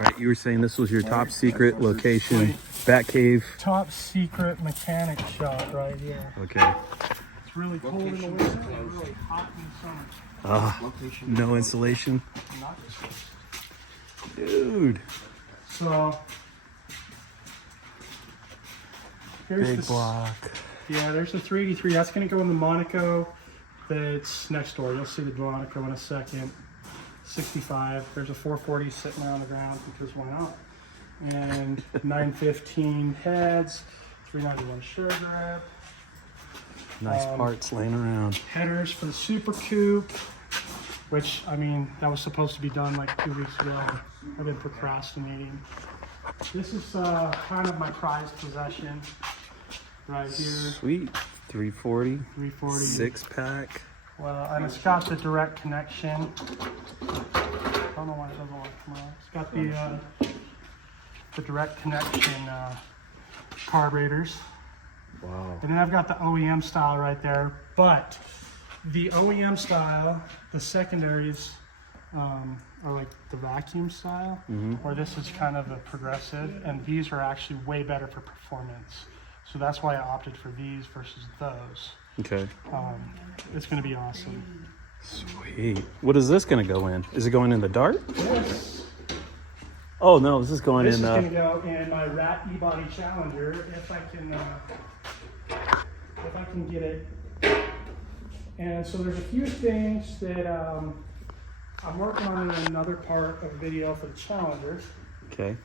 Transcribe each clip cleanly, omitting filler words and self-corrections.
All right, you were saying this was your top secret location, Bat Cave. Top secret mechanic shop right here. Okay. It's really cold in the winter and really hot in the summer. No insulation. Dude. So here's Big the block. Yeah, there's the 383. That's going to go in the Monaco that's next door. You'll see the Monaco in a second. 65. There's a 440 sitting there on the ground because why not? And 915 heads, 391 sugar grip. Nice parts laying around. Headers for the Super Coupe, which, I mean, that was supposed to be done like 2 weeks ago. I've been procrastinating. This is kind of my prized possession right here. Sweet. 340. 340. 6-pack. Well, and it's got the direct connection. I don't know why it doesn't work tomorrow. It's got the direct connection carburetors. Wow. And then I've got the OEM style right there. But the OEM style, the secondaries are like the vacuum style, or this is kind of a progressive, and these are actually way better for performance. So that's why I opted for these versus those. Okay. It's going to be awesome. Sweet. What is this going to go in? Is it going in the Dart? Yes. Oh no, this is going This in. is going to go in my Rat E-Body Challenger if I can get it. And so there's a few things that I'm working on in another part of the video for the Challenger. Okay.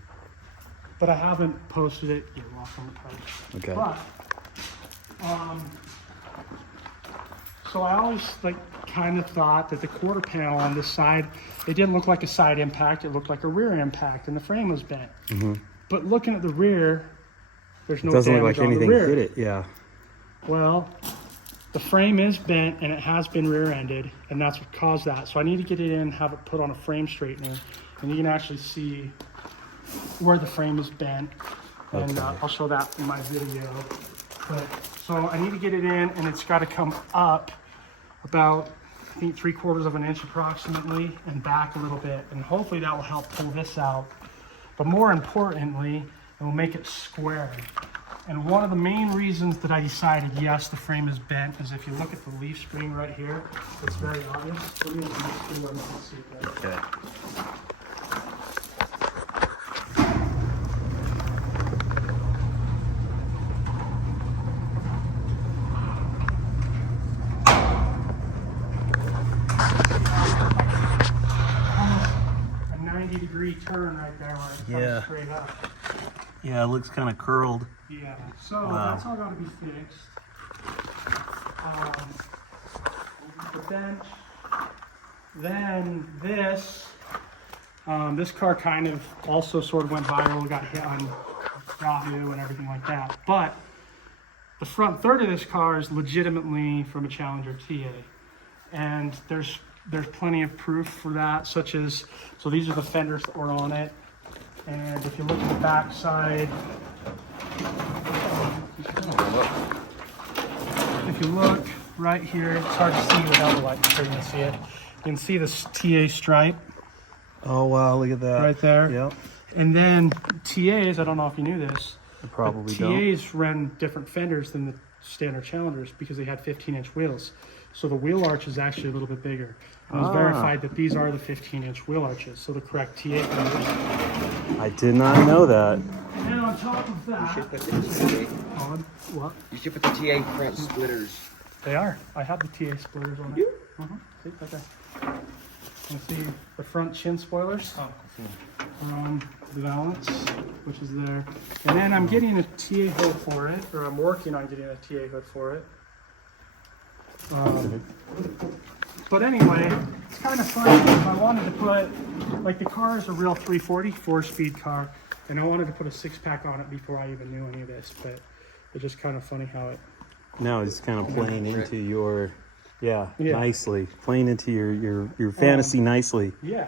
But I haven't posted it. You're welcome to post. Okay. But so I always kind of thought that the quarter panel on this side, it didn't look like a side impact, it looked like a rear impact, and the frame was bent. But looking at the rear, there's no Doesn't look damage like on anything the rear. hit it. Yeah. Well, the frame is bent and it has been rear-ended, and that's what caused that. So I need to get it in, have it put on a frame straightener, and you can actually see where the frame is bent. And I'll show that in my video. But so I need to get it in, and it's got to come up about, I think, 3/4 of an inch approximately, and back a little bit, and hopefully that will help pull this out. But more importantly, it will make it square. And one of the main reasons that I decided, yes, the frame is bent, is if you look at the leaf spring right here, it's very obvious. Let me just see what you can see there. Okay. A 90-degree turn right there where it comes straight up. Yeah, it looks kind of curled. Yeah, so that's all got to be fixed. But then this car kind of also sort of went viral, got hit on Yahoo and everything like that. But the front third of this car is legitimately from a Challenger TA, and there's plenty of proof for that, such as, so these are the fenders that were on it. And if you look at the back side, if you look right here, it's hard to see without the light. I'm sure you can see it. You can see this TA stripe. Oh wow, look at that. Right there. Yep. And then TAs, I don't know if you knew this, Probably but don't. TAs ran different fenders than the standard Challengers because they had 15-inch wheels. So the wheel arch is actually a little bit bigger. It was verified that these are the 15-inch wheel arches, so the correct TA fenders. I did not know that. And on top of that, You should put the TA, what? you should put the TA front splitters. They are. I have the TA spoilers on it. See, right there. You see the front chin spoilers? The balance, which is there. And then I'm getting a TA hood for it, or I'm working on getting a TA hood for it. But anyway, it's kind of fun. I wanted to put, like, the car is a real 340 4-speed car, and I wanted to put a 6-pack on it before I even knew any of this, but it's just kind of funny how it... Now it's kind of playing into your, nicely. Playing into your fantasy nicely. Yeah.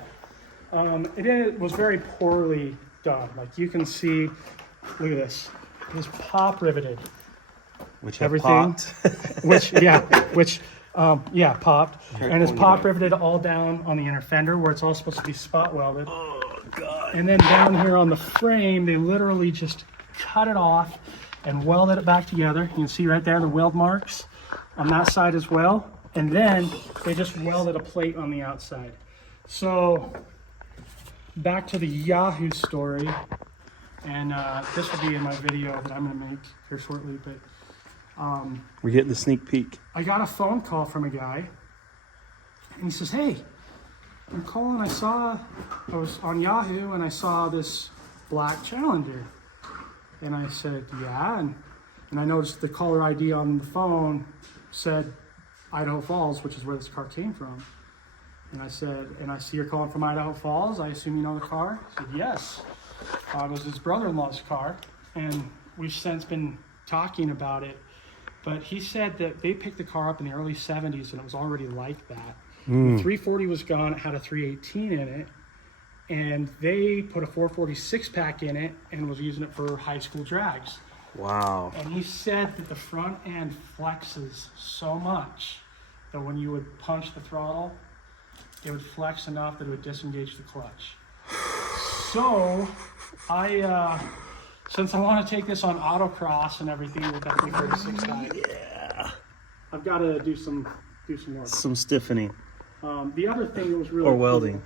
It was very poorly done. Like, you can see, look at this. It was pop riveted. Which have Everything. popped. Popped. And it's pop riveted all down on the inner fender where it's all supposed to be spot welded. God. And then down here on the frame, they literally just cut it off and welded it back together. You can see right there the weld marks on that side as well. And then they just welded a plate on the outside. So back to the Yahoo story. And this will be in my video that I'm gonna make here shortly. But We're getting the sneak peek. I got a phone call from a guy, and he says, "Hey, I'm calling. I was on Yahoo and I saw this black Challenger." And I said, "Yeah." And I noticed the caller ID on the phone said Idaho Falls, which is where this car came from. And I said, "And I see you're calling from Idaho Falls. I assume you know the car?" He said, "Yes." It was his brother-in-law's car, and we've since been talking about it. But he said that they picked the car up in the early 70s, and it was already like that. The 340 was gone. It had a 318 in it, and they put a 446 pack in it and was using it for high school drags. Wow. And he said that the front end flexes so much that when you would punch the throttle, it would flex enough that it would disengage the clutch. So since I want to take this on autocross and everything with that 336 guy, Yeah. I've got to do some work. Some stiffening The other thing that was really or cool, welding.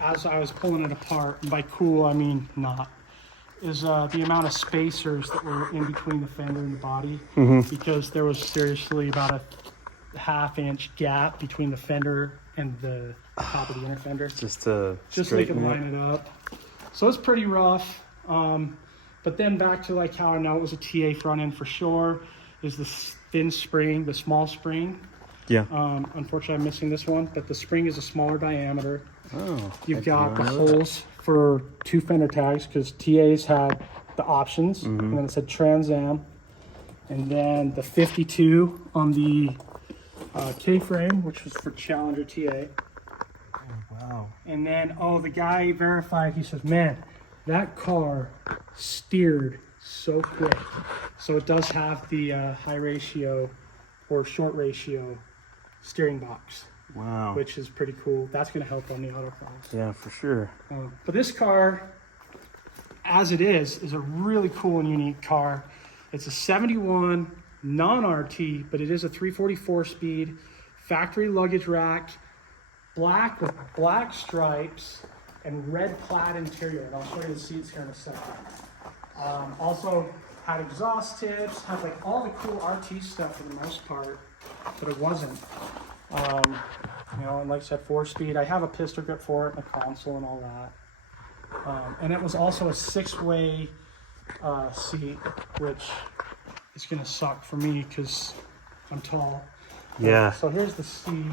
as I was pulling it apart, and by cool I mean not, is the amount of spacers that were in between the fender and the body, because there was seriously about a half-inch gap between the fender and the top of the inner fender, Just to just so they could straighten line it up. So it's pretty rough. But then back to like how I know it was a TA front end for sure is the thin spring, the small spring. Yeah. Unfortunately, I'm missing this one, but the spring is a smaller diameter. Oh. You've got the holes for 2 fender tags because TAs had the options, and then it said Trans Am, and then the 52 on the K-frame, which was for Challenger TA. Wow. And then, the guy verified, he says, "Man, that car steered so quick." So it does have the high ratio or short ratio steering box, Wow. which is pretty cool. That's going to help on the autocross. Yeah, for sure. But this car, as it is a really cool and unique car. It's a 71 non-RT, but it is a 344 speed, factory luggage rack, black with black stripes and red plaid interior. And I'll show you the seats here in a second. Also had exhaust tips, had like all the cool RT stuff for the most part, but it wasn't. And like I said, 4-speed. I have a pistol grip for it and a console and all that. And it was also a 6-way seat, which is gonna suck for me because I'm tall. Yeah. So here's the seat,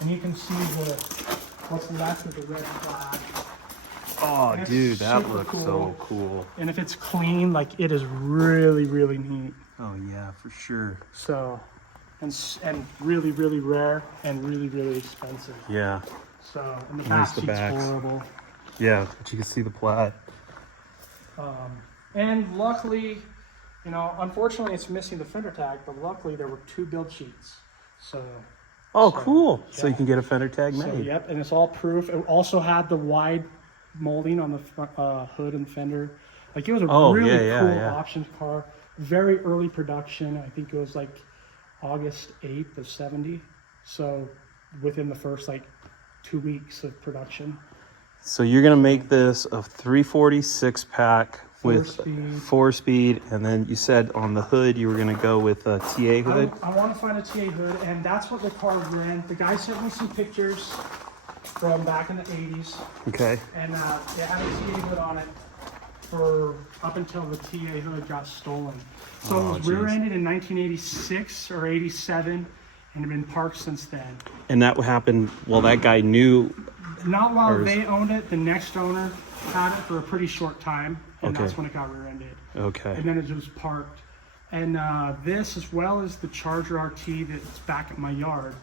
and you can see what's left of the red flag. Oh, That's dude, that super looks so cool. And if it's clean, like it is really, really neat. Oh yeah, for sure. So, and really, really rare and really, really expensive. Yeah. So, and the Here's back the seat's backs. horrible. Yeah, but you can see the plaid. And luckily, unfortunately it's missing the fender tag, but luckily there were 2 build sheets. So, Oh, cool. So you yeah. can get a fender tag so made. yep, and it's all proof. It also had the wide molding on the front, hood and fender. Like it was a really cool option car. Very early production. I think it was like August 8th of 70. So within the first 2 weeks of production. So you're gonna make this a 346 pack with 4-speed. 4-speed, and then you said on the hood you were gonna go with a TA hood. I want to find a TA hood, and that's what the car ran. The guy sent me some pictures from back in the 80s, Okay. and it had a TA hood on it for up until the TA hood got stolen. So it was geez. rear-ended in 1986 or 87, and had been parked since then. And that happened while that guy knew. Not while Or is- they owned it. The next owner had it for a pretty short time, and Okay. that's when it got rear-ended. Okay. And then it was parked. And this, as well as the Charger RT that's back at my yard,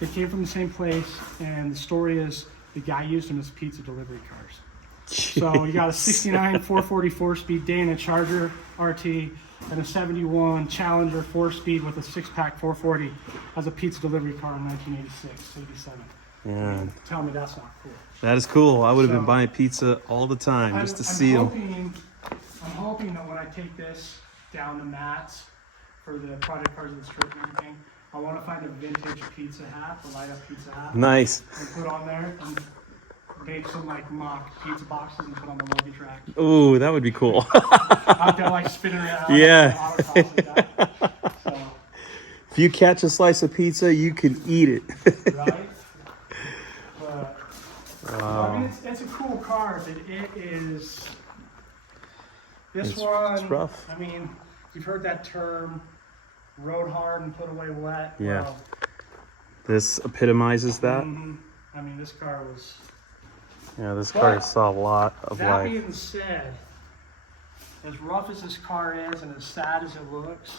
they came from the same place. And the story is the guy used them as pizza delivery cars. So you got a 69 444 speed Dana Charger RT and a 71 Challenger 4-speed with a 6-pack 440 as a pizza delivery car in 1986, 87. Yeah. Tell me that's not cool. That is cool. I would have been So- buying pizza all the time just to see them. I'm hoping that when I take this down to Matt's for the project cars and the strip and everything, I want to find a vintage pizza hat, a light up pizza hat, Nice. and put on there and make some like mock pizza boxes and put on the mortgage rack. Ooh, that would be cool. Out there like spinning around. Yeah. Autocross like that. So, If you catch a slice of pizza, you can eat it. right? But, I mean, it's a cool car, but it is. This It's one, rough. I mean, you've heard that term, rode hard and put away wet. Yeah. Well, This epitomizes that. I mean, this car was. Yeah, this car saw a lot of That life. being said, as rough as this car is and as sad as it looks,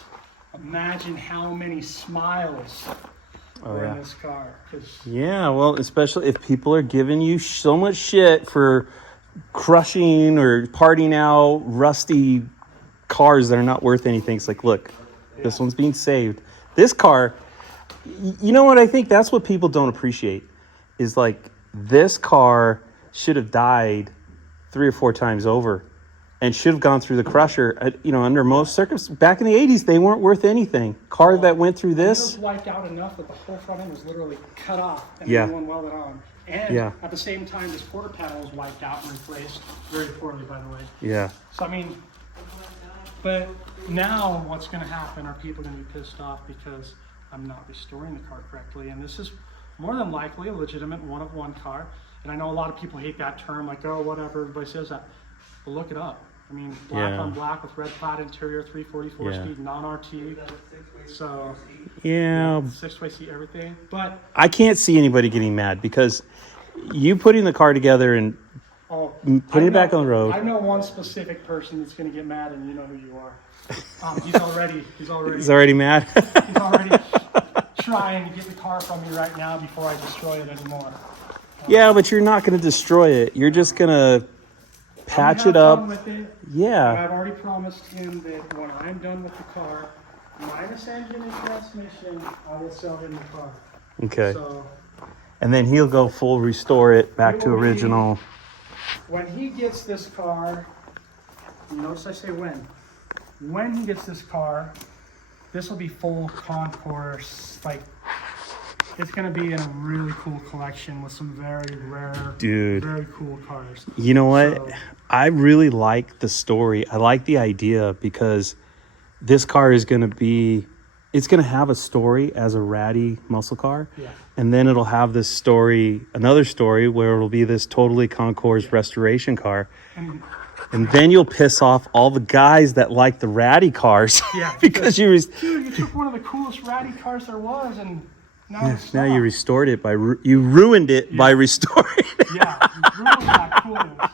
imagine how many smiles were in this car. 'Cause Yeah, well, especially if people are giving you so much shit for crushing or parting out rusty cars that are not worth anything. It's like, look, this one's being saved. This car, you know what I think? That's what people don't appreciate is like this car should have died 3 or 4 times over and should have gone through the crusher. You know, under most circumstances, back in the 80s, they weren't worth anything. Car that went through it this. was wiped out enough that the whole front end was literally cut off and Yeah. the one welded on. And Yeah. at the same time, this quarter panel was wiped out and replaced very poorly, by the way. Yeah. So, I mean, but now what's going to happen are people going to be pissed off because I'm not restoring the car correctly. And this is more than likely a legitimate one-of-one car. And I know a lot of people hate that term, like, oh, whatever, everybody says that. But look it up. I mean, black on black with red plaid interior, 344 speed, non-RT. So, Yeah. 6-way seat, everything. But, I can't see anybody getting mad because you putting the car together and oh, putting it back on the road. I know one specific person that's going to get mad, and you know who you are. He's already He's already mad. He's already trying to get the car from me right now before I destroy it anymore. Yeah, but you're not going to destroy it. You're just going to patch it up. With it. Yeah. I've already promised him that when I'm done with the car, minus engine and transmission, I will sell him the car. Okay. So And then he'll go full restore it back It to will be- original. when he gets this car, you notice I say when. When he gets this car, this will be full concourse. Like, it's going to be in a really cool collection with some very rare, Dude. very cool cars. You know what? So- I really like the story. I like the idea because this car is going to be, it's going to have a story as a ratty muscle car. Yeah. And then it'll have this story, another story where it'll be this totally concourse restoration car. And then you'll piss off all the guys that like the ratty cars. Yeah, because dude, you took one of the coolest ratty cars there was, and now it's now you stopped. restored it by, you ruined it by restoring it. Yeah, it's really not cool.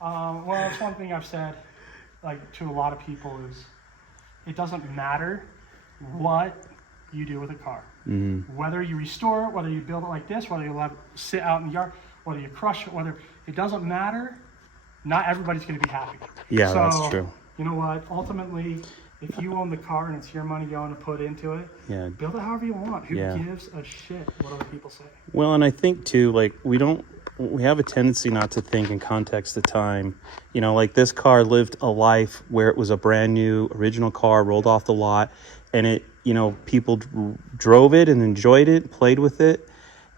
Well, it's one thing I've said, like, to a lot of people is, it doesn't matter what you do with a car. Mm-hmm. Whether you restore it, whether you build it like this, whether you let it sit out in the yard, whether you crush it, it doesn't matter. Not everybody's going to be happy. Yeah, So, that's true. You know what? Ultimately, if you own the car and it's your money going to put into it, Yeah. build it however you want. Who Yeah. gives a shit what other people say? Well, and I think too, like we have a tendency not to think in context of time. You know, like this car lived a life where it was a brand new original car, rolled off the lot, and it, you know, people drove it and enjoyed it, played with it,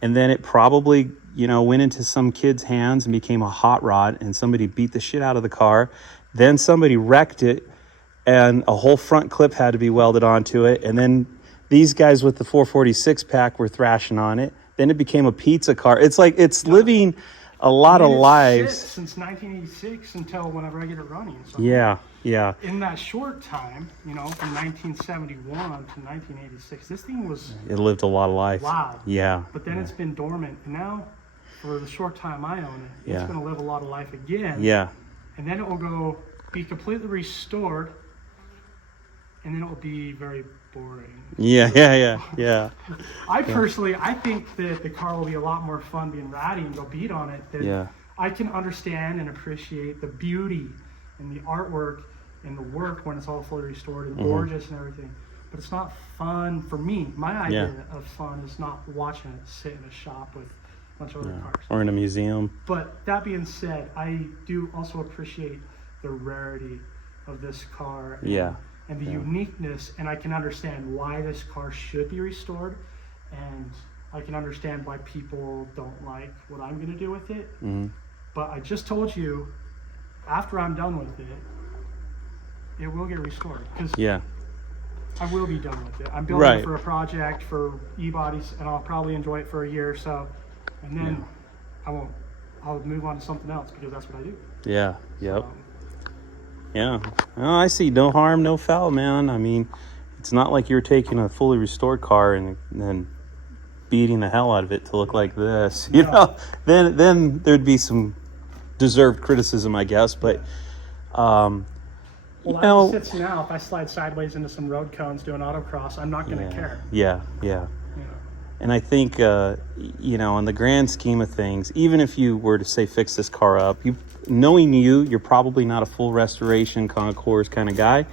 and then it probably, you know, went into some kid's hands and became a hot rod, and somebody beat the shit out of the car. Then somebody wrecked it, and a whole front clip had to be welded onto it, and then these guys with the 446 pack were thrashing on it. Then it became a pizza car. It's like it's living a lot of It's lives. shit since 1986 until whenever I get it running. So Yeah, yeah. in that short time, you know, from 1971 to 1986, this thing was It lived a lot of life. loud. Yeah. But then it's been dormant. And now, for the short time I own it, Yeah. it's going to live a lot of life again. Yeah. And then it will be completely restored. And then it will be very boring. Yeah, yeah, yeah, yeah. I personally, I think that the car will be a lot more fun being ratty and go beat on it. Than Yeah. I can understand and appreciate the beauty and the artwork and the work when it's all fully restored and gorgeous and everything. But it's not fun for me. My idea of fun is not watching it sit in a shop with bunch of other cars. Or in a museum. But that being said, I do also appreciate the rarity of this car and the uniqueness, and I can understand why this car should be restored, and I can understand why people don't like what I'm going to do with it. But I just told you, after I'm done with it, it will get restored, because I will be done with it. I'm building it for a project for e-bodies, and I'll probably enjoy it for a year or so, and then I'll move on to something else, because that's what I do. Yeah. Yep. Yeah. Well, I see no harm, no foul, man. I mean, it's not like you're taking a fully restored car and then beating the hell out of it to look like this. You know, then there'd be some deserved criticism, I guess. But well, as it sits now, if I slide sideways into some road cones doing autocross, I'm not going to care. Yeah. And I think, you know, in the grand scheme of things, even if you were to say fix this car up, knowing you're probably not a full restoration concours kind of guy,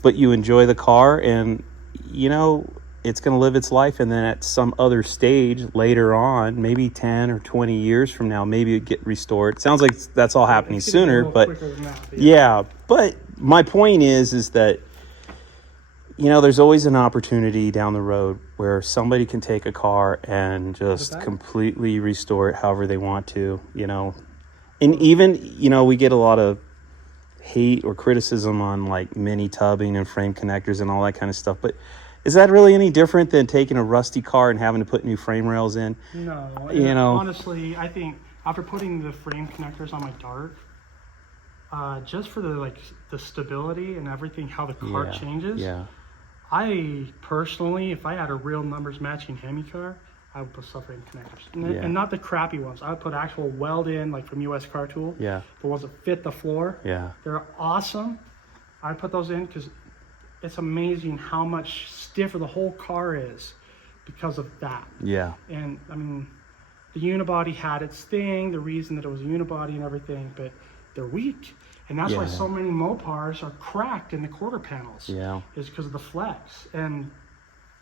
but you enjoy the car, and you know it's going to live its life, and then at some other stage later on, maybe 10 or 20 years from now, maybe it get restored. It sounds like that's all happening sooner, but but my point is that, you know, there's always an opportunity down the road where somebody can take a car and just completely restore it however they want to, you know. And even, you know, we get a lot of hate or criticism on like mini tubbing and frame connectors and all that kind of stuff. But is that really any different than taking a rusty car and having to put new frame rails in? No. You know, honestly, I think after putting the frame connectors on my Dart, just for the stability and everything, how the car changes. Yeah. I personally, if I had a real numbers matching Hemi car, I would put subframe connectors, and not the crappy ones. I would put actual weld in, like from US Car Tool. Yeah. The ones that fit the floor. Yeah. They're awesome. I put those in because it's amazing how much stiffer the whole car is because of that. Yeah. And I mean, the unibody had its thing, the reason that it was a unibody and everything, but they're weak. And that's why so many Mopars are cracked in the quarter panels. Yeah. Is because of the flex. And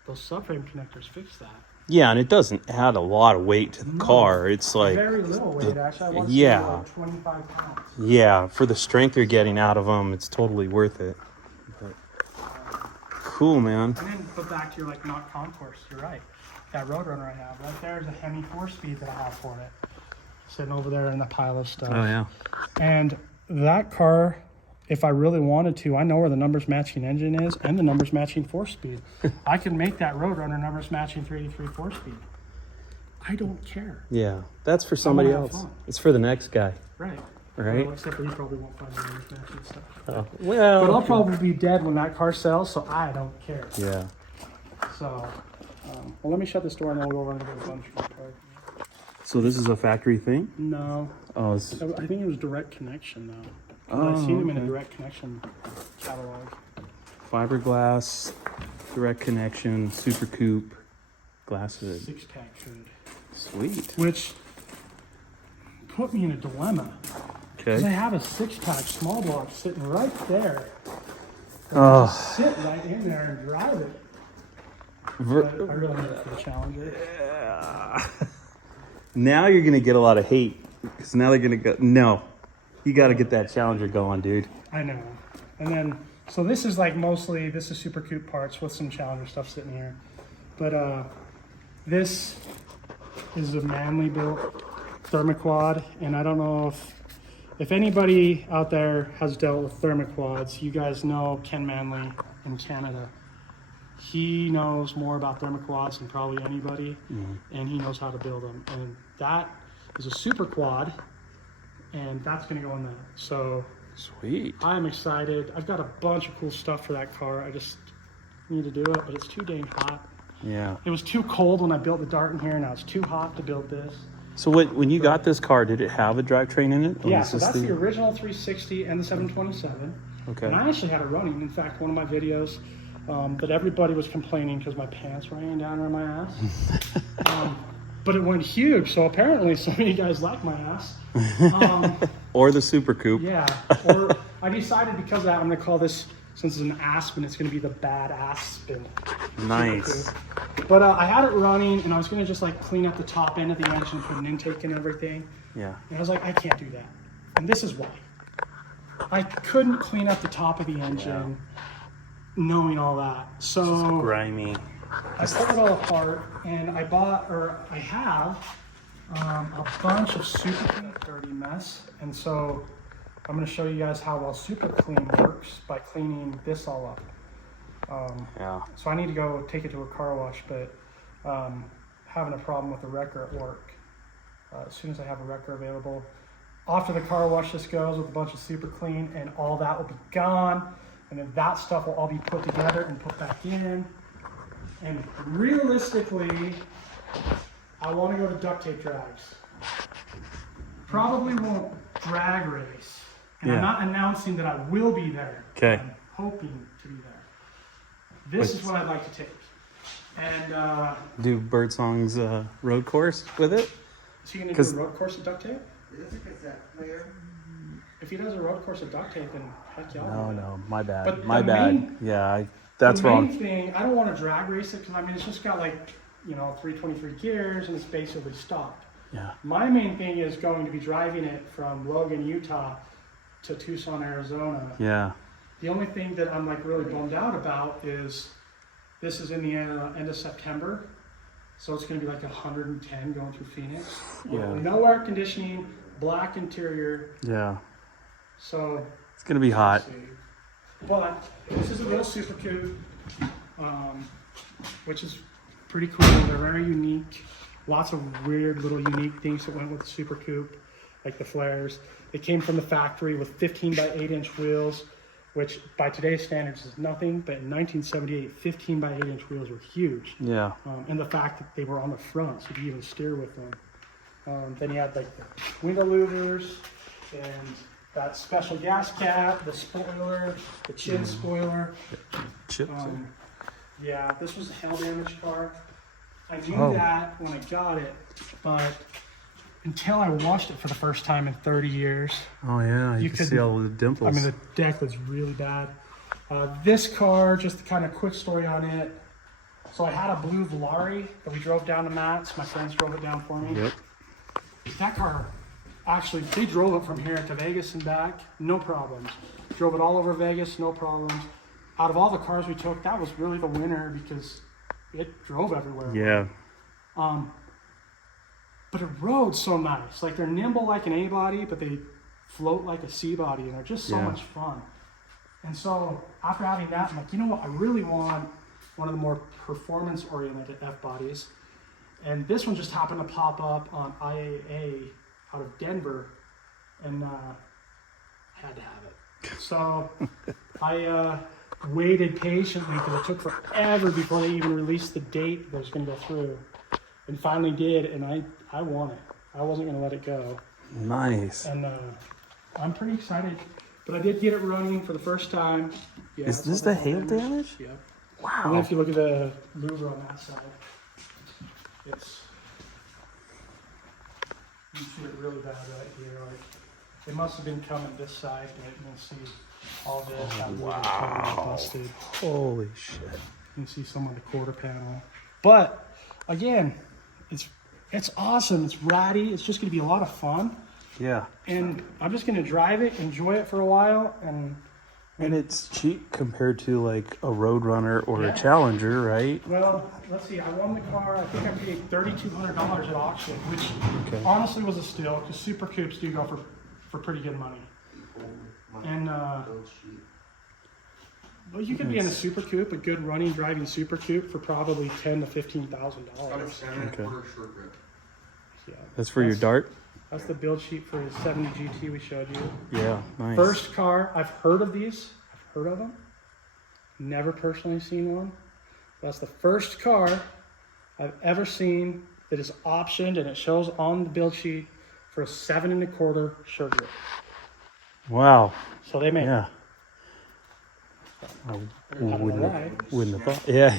those subframe connectors fix that. Yeah, and it doesn't add a lot of weight to the car. It's like very little weight, actually. I want to say like 25 pounds. Yeah, for the strength you're getting out of them, it's totally worth it. But, cool, man. And then go back to your not concourse. You're right. That Roadrunner I have right there is a Hemi 4-speed that I have for it, sitting over there in the pile of stuff. Oh yeah. And that car, if I really wanted to, I know where the numbers matching engine is and the numbers matching 4-speed. I can make that Roadrunner numbers matching 383 4-speed. I don't care. Yeah, that's for somebody else. It's for the next guy. Right. Right. Well, except for he probably won't find the numbers matching stuff. Oh, well. But I'll probably be dead when that car sells, so I don't care. Yeah. So, well, let me shut this door and then we'll go run to the bunch of park. So this is a factory thing? No. Oh, I think it was direct connection though. I've seen them in a direct connection catalog. Fiberglass, direct connection, super coupe, glass hood. 6-pack hood. Sweet. Which put me in a dilemma. Okay. Because I have a 6-pack small block sitting right there. Oh. Sit right in there and drive it. I really need it for the Challenger. Yeah. Now you're going to get a lot of hate. Because now they're going to go, no. You got to get that Challenger going, dude. I know. And then, so this is mostly, this is super coupe parts with some Challenger stuff sitting here. But this is a Manly built thermoquad. And I don't know if anybody out there has dealt with thermoquads. You guys know Ken Manley in Canada. He knows more about thermoquads than probably anybody. And he knows how to build them. And that is a super quad. And that's going to go in that. So sweet. I'm excited. I've got a bunch of cool stuff for that car. I just need to do it, but it's too dang hot. Yeah. It was too cold when I built the Dart in here. Now it's too hot to build this. So when you got this car, did it have a drivetrain in it? Yeah, so that's the original 360 and the 727. Okay. And I actually had it running. In fact, one of my videos that everybody was complaining because my pants were hanging down around my ass. But it went huge, so apparently some of you guys like my ass. Or the Super Coupe. Yeah, or I decided because of that I'm going to call this since it's an Aspen, it's going to be the bad Aspen. Nice. Super cool. But I had it running, and I was going to just like clean up the top end of the engine, put an intake and everything. Yeah. And I was like, I can't do that. And this is why. I couldn't clean up the top of the engine, knowing all that. So Grimy. I pulled it all apart, and I have a bunch of super clean dirty mess. And so I'm going to show you guys how well super clean works by cleaning this all up. So I need to go take it to a car wash, but having a problem with the wrecker at work. As soon as I have a wrecker available, off to the car wash this goes with a bunch of super clean, and all that will be gone, and then that stuff will all be put together and put back in. And realistically, I want to go to duct tape drags. Probably won't drag race, and I'm not announcing that I will be there. Okay. I'm hoping to be there. This is what I'd like to take. And do Birdsong's road course with it? is he going to do a road course of duct tape? Is this a cassette player? If he does a road course of duct tape, then heck yeah. No, my bad. But My the bad. main- Yeah, that's the wrong. main thing, I don't want to drag race it because I mean it's just got like 323 gears and it's basically stock. Yeah. My main thing is going to be driving it from Logan, Utah to Tucson, Arizona. Yeah. The only thing that I'm like really bummed out about is this is in the end of September, so it's going to be like 110 going through Phoenix. Yeah. No air conditioning, black interior. Yeah. So It's gonna be hot. but this is a little Super Coupe, which is pretty cool. They're very unique. Lots of weird little unique things that went with the Super Coupe, like the flares. They came from the factory with 15 by 8 inch wheels, which by today's standards is nothing, but in 1978, 15 by 8 inch wheels were huge. Yeah. And the fact that they were on the front, so you could even steer with them. Then you had like the window louvers and that special gas cap, the spoiler, the chin spoiler. Chips. Yeah, this was a hail damage car. I knew Oh. that when I got it, but until I washed it for the first time in 30 years, Oh yeah, you you can could- see all the dimples. I mean, the deck was really bad. This car, just the kind of quick story on it. So I had a blue Volare that we drove down to Matt's. My friends drove it down for me. Yep. That car, actually, they drove it from here to Vegas and back, no problems. Drove it all over Vegas, no problems. Out of all the cars we took, that was really the winner because it drove everywhere. Yeah. But it rode so nice. Like they're nimble like an A body, but they float like a C body, and they're just so Yeah. much fun. And so after having that, I'm like, you know what? I really want one of the more performance-oriented F bodies. And this one just happened to pop up on IAA out of Denver, and I had to have it. So I waited patiently because it took forever before they even released the date that was going to go through, and finally did, and I want it. I wasn't going to let it go, Nice. and I'm pretty excited. But I did get it running for the first time. Yeah, Is it's this all the that hail damage? Yeah. And then Wow. if you look at the louver on that side, it's, you see it really bad right here. Like, it must have been coming this side, but you can see all this. That louver is totally busted. Holy shit. You can see some of the quarter panel. But again, it's awesome. It's ratty. It's just going to be a lot of fun. Yeah. And I'm just going to drive it, enjoy it for a while, and it's cheap compared to like a Roadrunner or Yeah. a Challenger, right? well, let's see. I won the car. I think I paid $3,200 at auction, which Okay. honestly was a steal because Super Coupes do go for pretty good money. And well, you could be in a Super Coupe, a good running driving Super Coupe, for probably $10,000 to $15,000. Okay. Yeah, That's for your dart? that's the build sheet for his 70 GT we showed you. Yeah, nice. First car, I've heard of these. I've heard of them. Never personally seen one. That's the first car I've ever seen that is optioned, and it shows on the build sheet for a 7 1/4 shirt grip. Wow. So they make Yeah. I don't know why. wouldn't have thought. Yeah.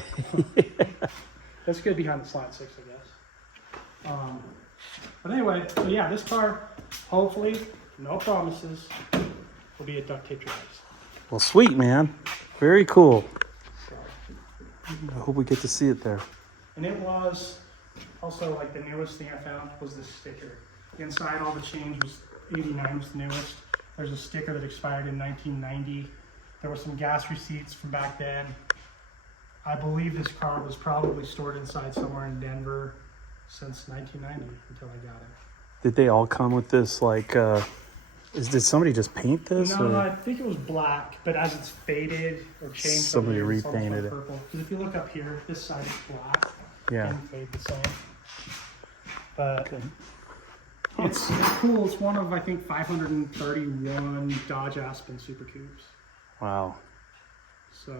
That's good behind the slide 6, I guess. But anyway, so yeah, this car, hopefully, no promises, will be a duct tape drive. Well, sweet, man. Very cool. I hope we get to see it there. And it was also like the newest thing I found was this sticker. Inside all the change was 89 was the newest. There's a sticker that expired in 1990. There were some gas receipts from back then. I believe this car was probably stored inside somewhere in Denver since 1990 until I got it. Did they all come with this, like, did somebody just paint this? No, or? I think it was black, but as it's faded or changed, Somebody over the years, it's almost repainted like it. purple. Because if you look up here, this side is black Yeah. and fade the same. But Okay. it's cool. It's one of, I think, 531 Dodge Aspen Super Coupes. Wow. So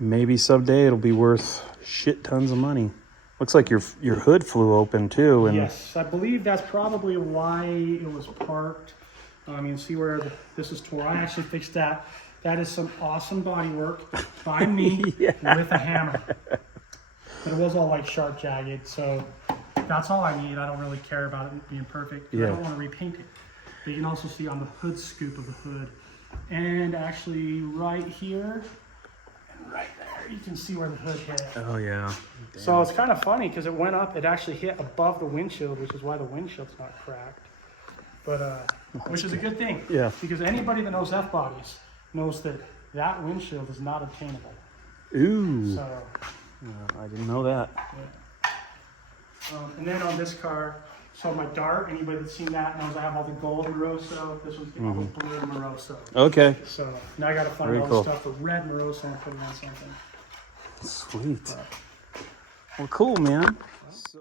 Maybe someday it'll be worth shit tons of money. Looks like your hood flew open too. And yes, I believe that's probably why it was parked. You can see where this is tore. I actually fixed that. That is some awesome body work by me Yeah. with a hammer. But it was all like sharp jagged, so that's all I need. I don't really care about it being perfect. Yeah. I don't want to repaint it. But you can also see on the hood scoop of the hood. And actually right here and right there, you can see where the hood hit. oh yeah. So it's kind of funny because it went up, it actually hit above the windshield, which is why the windshield's not cracked. But, which is a good thing. Yeah. Because anybody that knows F-bodies knows that that windshield is not obtainable. Ooh. So, I didn't know that. yeah. And then on this car, so my Dart, anybody that's seen that knows I have all the gold Moroso. This one's getting all the blue Moroso. Okay. So now I got to find Very all cool. the stuff for red Moroso and put it on something. Sweet. Well, cool, man. So